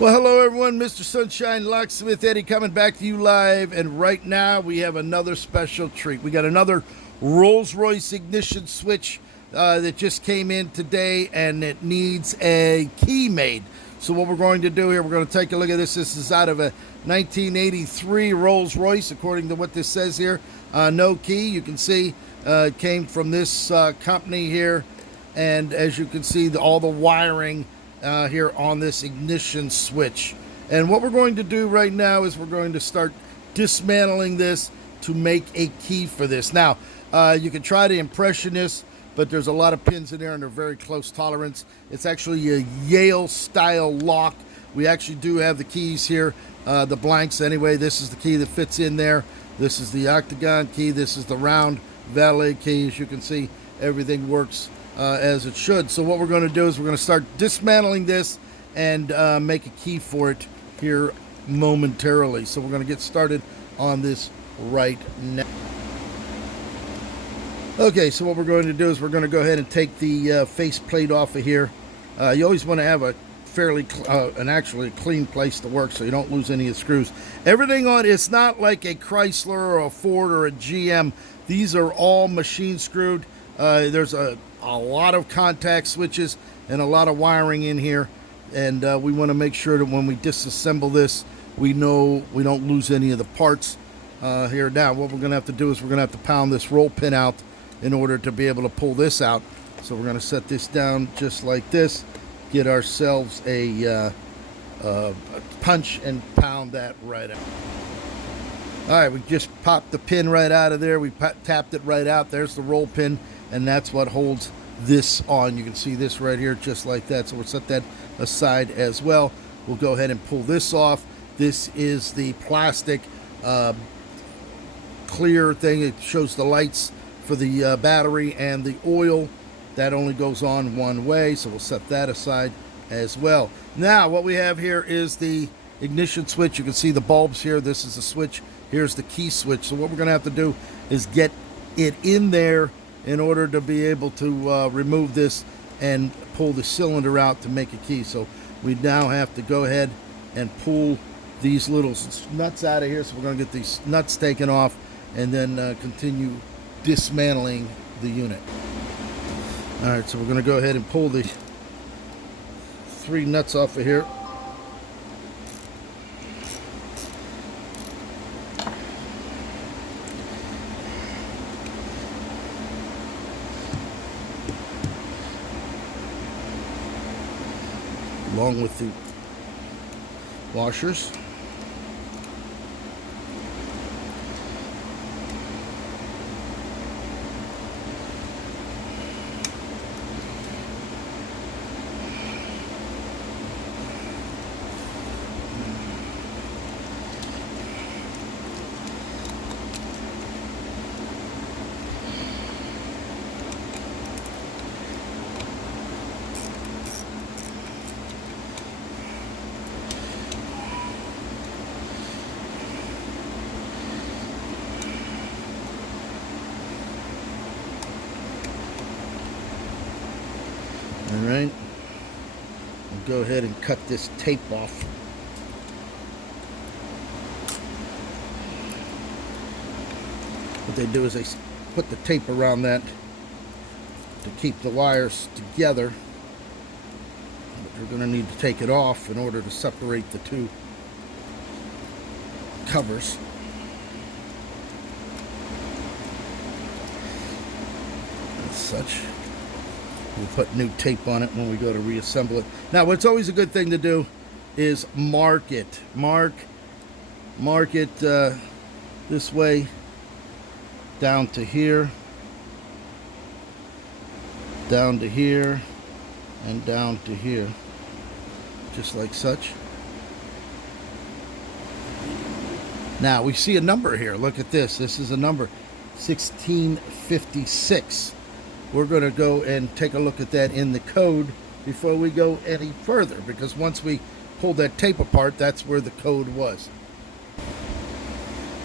Well, hello everyone, Mr. Sunshine Locksmith Eddie coming back to you live, and right now we have another special treat. We got another Rolls Royce ignition switch that just came in today, and it needs a key made. So what we're going to do here, we're going to take a look at this. This is out of a 1983 Rolls Royce, according to what this says here. No key, you can see it came from this company here, and as you can see, all the wiring here on this ignition switch. And what we're going to do right now is we're going to start dismantling this to make a key for this. Now, you can try to impression this, but there's a lot of pins in there and they're very close tolerance. It's actually a Yale style lock. We actually do have the keys here, the blanks anyway. This is the key that fits in there. This is the octagon key. This is the round valet key. As you can see, everything works as it should. So what we're going to do is we're going to start dismantling this and make a key for it here momentarily. So we're going to get started on this right now. Okay, so what we're going to do is we're going to go ahead and take the face plate off of here. You always want to have a fairly actually clean place to work so you don't lose any of the screws. Everything on it's not like a Chrysler or a Ford or a GM. These are all machine screwed. There's a lot of contact switches and a lot of wiring in here, and we want to make sure that when we disassemble this, we know we don't lose any of the parts here. Now what we're going to have to do is we're going to have to pound this roll pin out in order to be able to pull this out. So we're going to set this down just like this, get ourselves a punch and pound that right out. All right, we just popped the pin right out of there. We tapped it right out. There's the roll pin, and that's what holds this on. You can see this right here just like that. So we'll set that aside as well. We'll go ahead and pull this off. This is the plastic clear thing. It shows the lights for the battery and the oil. That only goes on one way, so we'll set that aside as well. Now what we have here is the ignition switch. You can see the bulbs here. This is the switch. Here's the key switch. So what we're going to have to do is get it in there in order to be able to remove this and pull the cylinder out to make a key. So we now have to go ahead and pull these little nuts out of here. So we're going to get these nuts taken off and then continue dismantling the unit. All right, so we're going to go ahead and pull the 3 nuts off of here. Along with the washers. All right, we'll go ahead and cut this tape off. What they do is they put the tape around that to keep the wires together. But you're going to need to take it off in order to separate the 2 covers. As such. We'll put new tape on it when we go to reassemble it. Now, what's always a good thing to do is mark it. Mark it this way down to here, down to here, and down to here, just like such. Now, we see a number here. Look at this. This is a number, 1656. We're going to go and take a look at that in the code before we go any further, because once we pulled that tape apart, that's where the code was.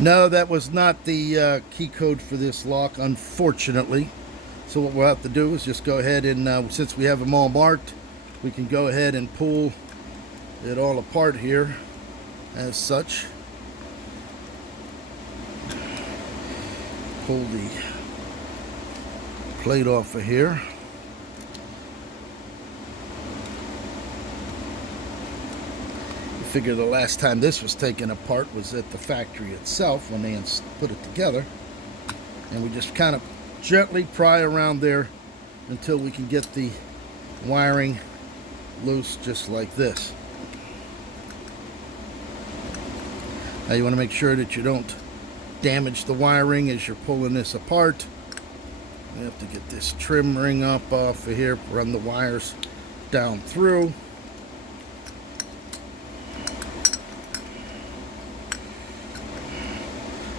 No, that was not the key code for this lock, unfortunately. So what we'll have to do is just go ahead and, since we have them all marked, we can go ahead and pull it all apart here as such. Pull the plate off of here. I figure the last time this was taken apart was at the factory itself when they put it together. And we just kind of gently pry around there until we can get the wiring loose, just like this. Now you want to make sure that you don't damage the wiring as you're pulling this apart. We have to get this trim ring up off of here, run the wires down through.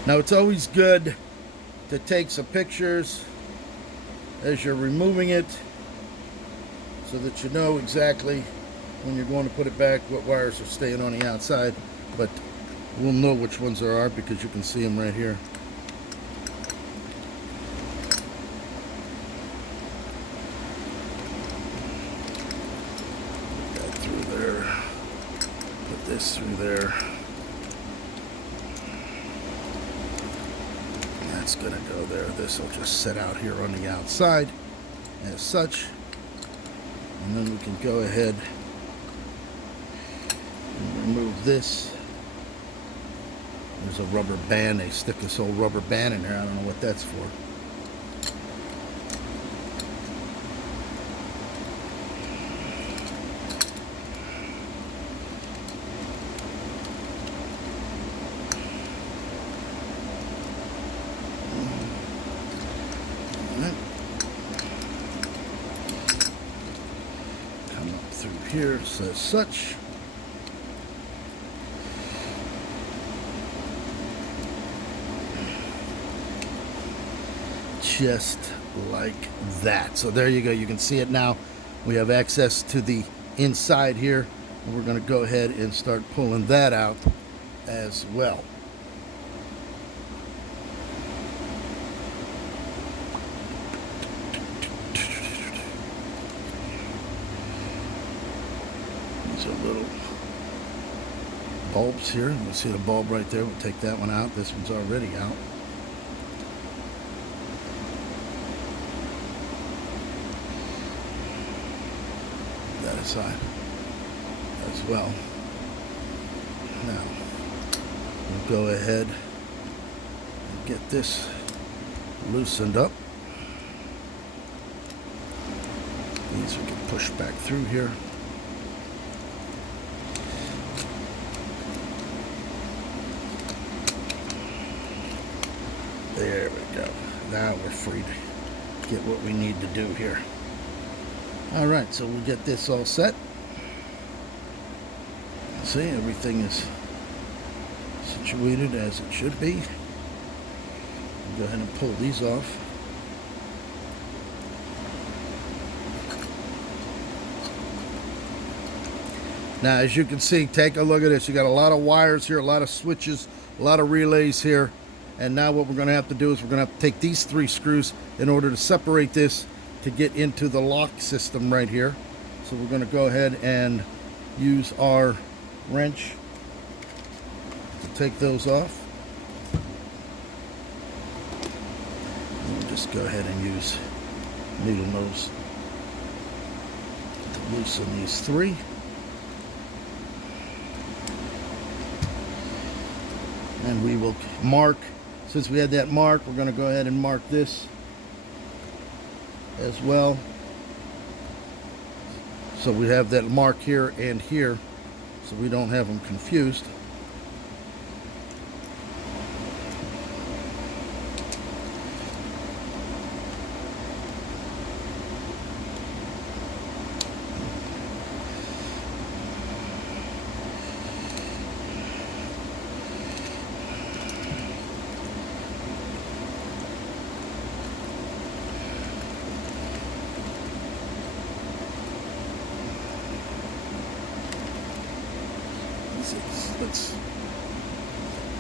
Now it's always good to take some pictures as you're removing it so that you know exactly when you're going to put it back what wires are staying on the outside, but we'll know which ones there are because you can see them right here. Put that through there, put this through there. That's gonna go there. This will just sit out here on the outside as such, and then we can go ahead and remove this. There's a rubber band. They stick this old rubber band in there. I don't know what that's for. Come up through here, says such. Just like that. So there you go. You can see it now. We have access to the inside here, and we're going to go ahead and start pulling that out as well. These are little bulbs here. You'll see the bulb right there. We'll take that one out. This one's already out. That aside as well. Now we'll go ahead and get this loosened up. These we can push back through here. There we go. Now we're free to get what we need to do here. All right, so we'll get this all set. See, everything is situated as it should be. We'll go ahead and pull these off. Now, as you can see, take a look at this. You got a lot of wires here, a lot of switches, a lot of relays here. And now what we're going to have to do is we're going to have to take these 3 screws in order to separate this to get into the lock system right here. So we're going to go ahead and use our wrench to take those off. And we'll just go ahead and use needle nose to loosen these 3. And we will mark, since we had that mark, we're going to go ahead and mark this as well. So we have that mark here and here, so we don't have them confused.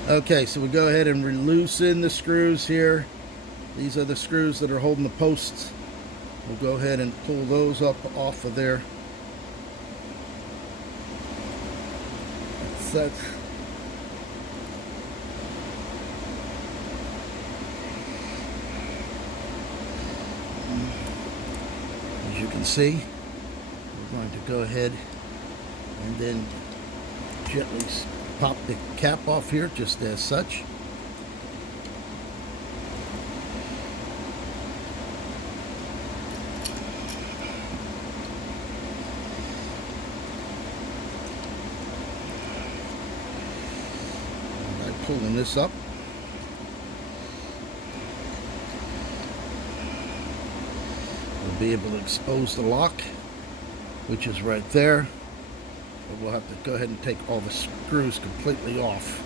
Okay, so we go ahead and loosen the screws here. These are the screws that are holding the posts. We'll go ahead and pull those up off of there. that. As you can see, we're going to go ahead and then gently pop the cap off here, just as such. Pulling this up. We'll be able to expose the lock, which is right there. But we'll have to go ahead and take all the screws completely off.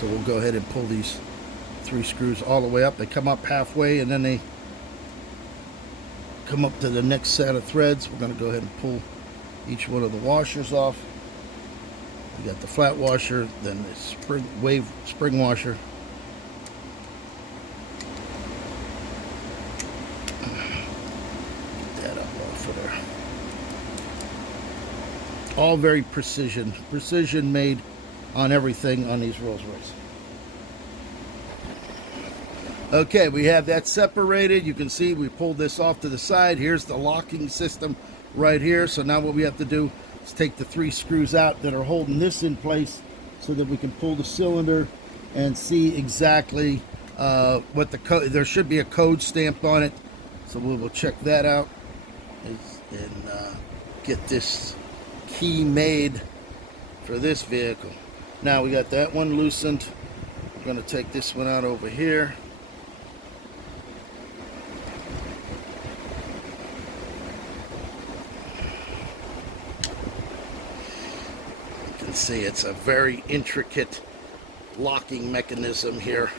So we'll go ahead and pull these 3 screws all the way up. They come up halfway and then they come up to the next set of threads. We're going to go ahead and pull each one of the washers off. We got the flat washer, then the spring washer. Get that up off of there. All very precision made on everything on these Rolls Royce. Okay, we have that separated. You can see we pulled this off to the side. Here's the locking system right here. So now what we have to do is take the 3 screws out that are holding this in place so that we can pull the cylinder and see exactly what the code. There should be a code stamped on it. So we will check that out and get this key made for this vehicle. Now we got that one loosened. I'm going to take this one out over here. See, it's a very intricate locking mechanism here.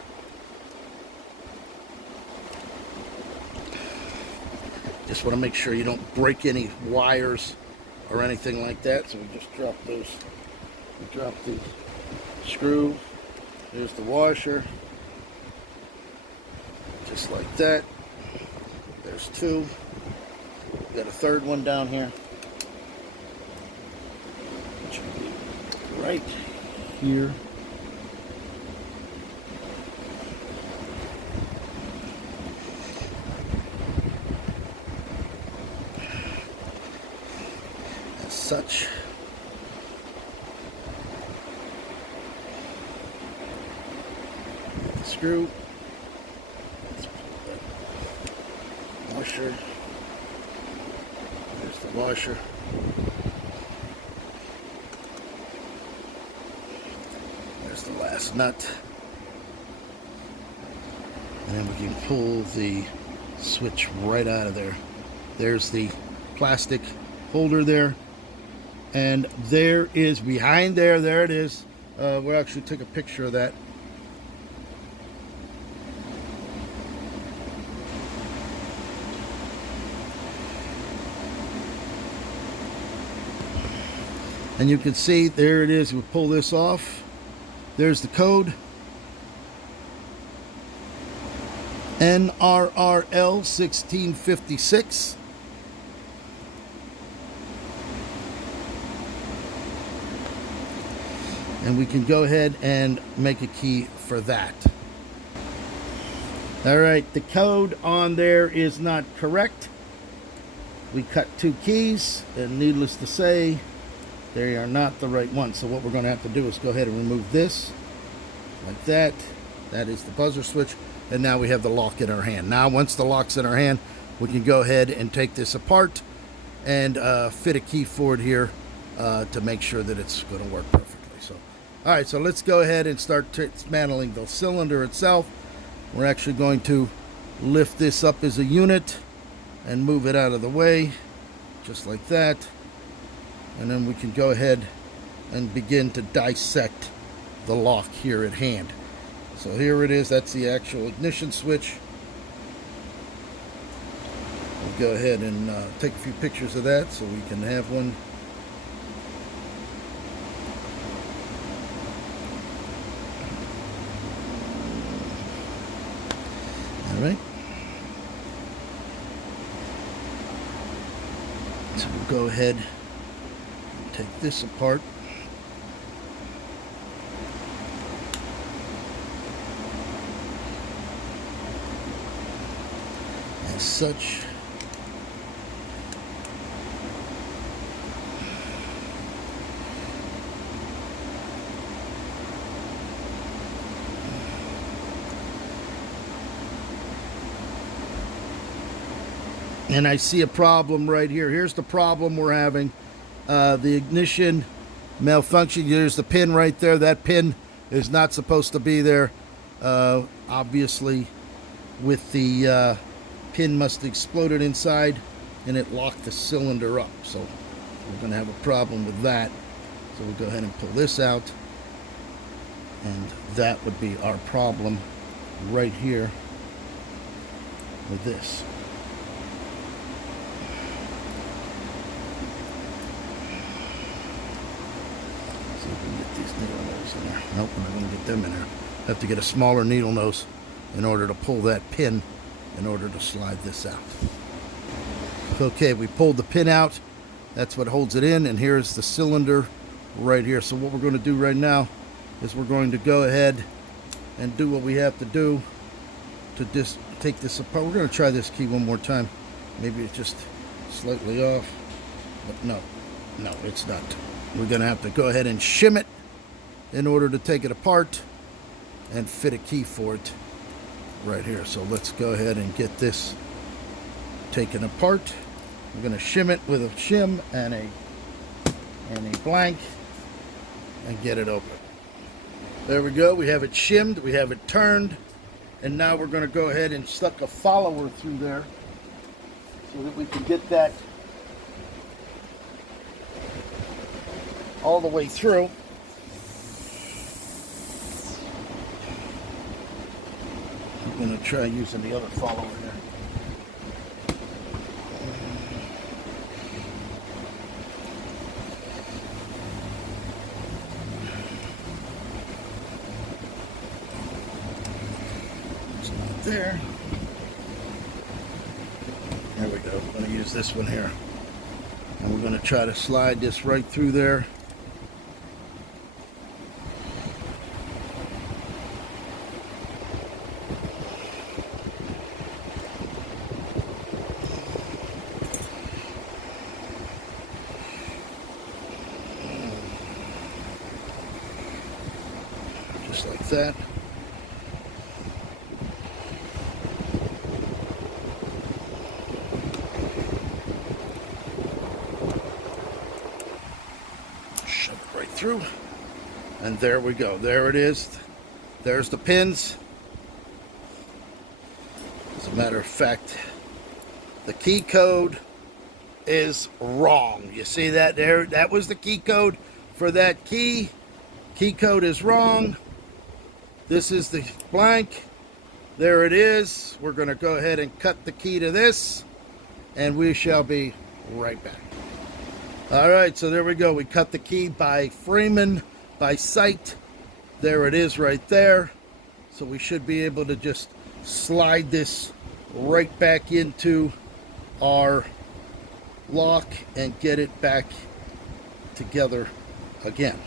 Just want to make sure you don't break any wires or anything like that. So we just drop those. We drop the screw. There's the washer. Just like that. There's 2. We got a 3rd one down here. Right here. As such. Screw. Washer. There's the washer. The last nut, and then we can pull the switch right out of there. There's the plastic holder there, and there is behind there it is. We'll actually take a picture of that. And you can see there it is. We'll pull this off. There's the code. NRRL 1656. And we can go ahead and make a key for that. All right, the code on there is not correct. We cut 2 keys, and needless to say, they are not the right one. So what we're going to have to do is go ahead and remove this like that. That is the buzzer switch. And now we have the lock in our hand. Now once the lock's in our hand, we can go ahead and take this apart and fit a key for it here to make sure that it's going to work perfectly. So, all right, so let's go ahead and start dismantling the cylinder itself. We're actually going to lift this up as a unit and move it out of the way, just like that. And then we can go ahead and begin to dissect the lock here at hand. So here it is. That's the actual ignition switch. We'll go ahead and take a few pictures of that so we can have one. All right. go ahead and take this apart. As such. And I see a problem right here. Here's the problem we're having. The ignition malfunction. There's the pin right there. That pin is not supposed to be there. Obviously, with the pin must have exploded inside and it locked the cylinder up. So we're going to have a problem with that. So we'll go ahead and pull this out. And that would be our problem right here with this. Needle nose in there. Nope, we're not going to get them in there. Have to get a smaller needle nose in order to pull that pin in order to slide this out. Okay, we pulled the pin out. That's what holds it in, and here's the cylinder right here. So what we're going to do right now is we're going to go ahead and do what we have to do to just take this apart. We're going to try this key one more time. Maybe it's just slightly off, but no, it's not. We're going to have to go ahead and shim it in order to take it apart and fit a key for it right here. So let's go ahead and get this taken apart. We're going to shim it with a shim and a blank and get it open. There we go. We have it shimmed, we have it turned, and now we're going to go ahead and stuck a follower through there so that we can get that all the way through. I'm going to try using the other follower here. It's not there. There we go. I'm going to use this one here. And we're going to try to slide this right through there. Just like that. Shove it right through. And there we go. There it is. There's the pins. As a matter of fact, the key code is wrong. You see that there? That was the key code for that key. Key code is wrong. This is the blank. There it is. We're going to go ahead and cut the key to this, and we shall be right back. All right, so there we go. We cut the key by Freeman, by sight. There it is right there. So we should be able to just slide this right back into our lock and get it back together again.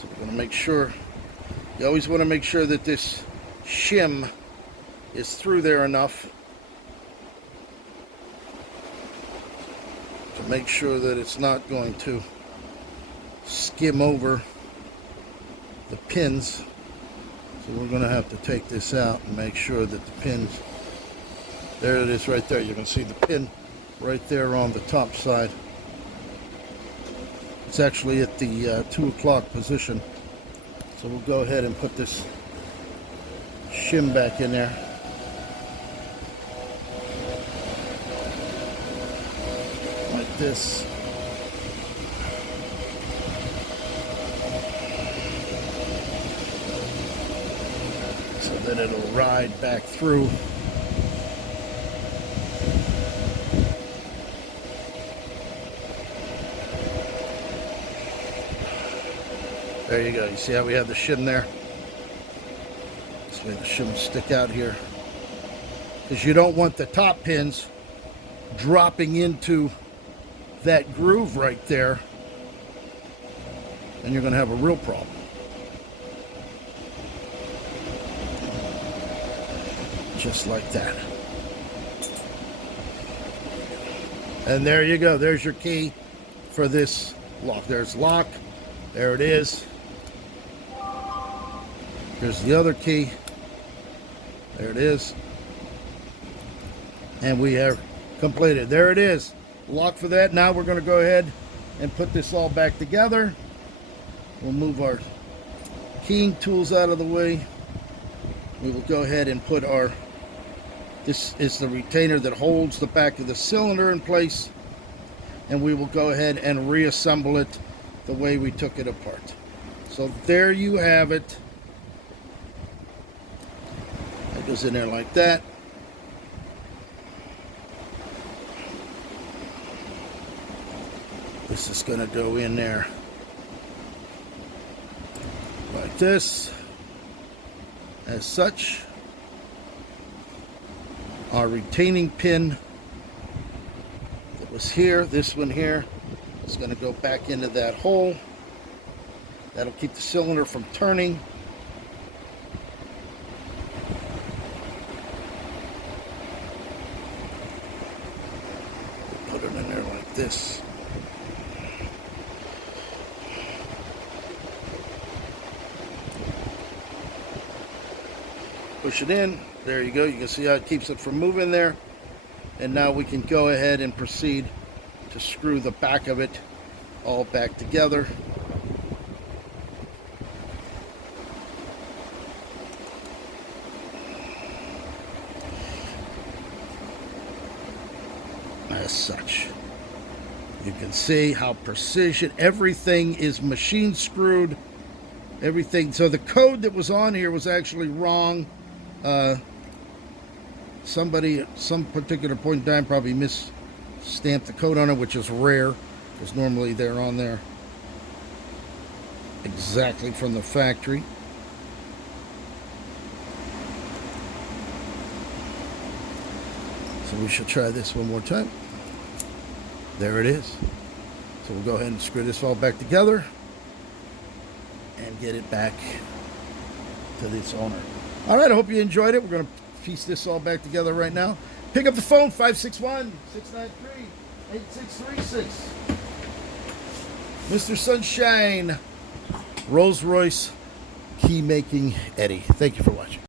So we're going to make sure, you always want to make sure that this shim is through there enough to make sure that it's not going to skim over the pins. So we're going to have to take this out and make sure that the pins, there it is right there. You can see the pin right there on the top side. It's actually at the 2 o'clock position. So we'll go ahead and put this shim back in there. Like this. So that it'll ride back through. There you go. You see how we have the shim there? This way the shim will stick out here. Because you don't want the top pins dropping into that groove right there, then you're going to have a real problem. Just like that. And there you go. There's your key for this lock. There's lock. There it is. Here's the other key. There it is. And we have completed. There it is. Lock for that. Now we're going to go ahead and put this all back together. We'll move our keying tools out of the way. We will go ahead and put our, this is the retainer that holds the back of the cylinder in place. And we will go ahead and reassemble it the way we took it apart. So there you have it. It goes in there like that. This is going to go in there like this, as such. Our retaining pin that was here, this one here, is going to go back into that hole. That'll keep the cylinder from turning. Put it in there like this. Push it in. There you go. You can see how it keeps it from moving there. And now we can go ahead and proceed to screw the back of it all back together. As such. You can see how precision, everything is machine screwed. Everything. So the code that was on here was actually wrong. Somebody at some particular point in time probably misstamped the code on it, which is rare, because normally they're on there exactly from the factory. So we should try this one more time. There it is. So we'll go ahead and screw this all back together and get it back to this owner. All right, I hope you enjoyed it. We're going to piece this all back together right now. Pick up the phone, 561-693-8636. Mr. Sunshine, Rolls Royce Key Making Eddie. Thank you for watching.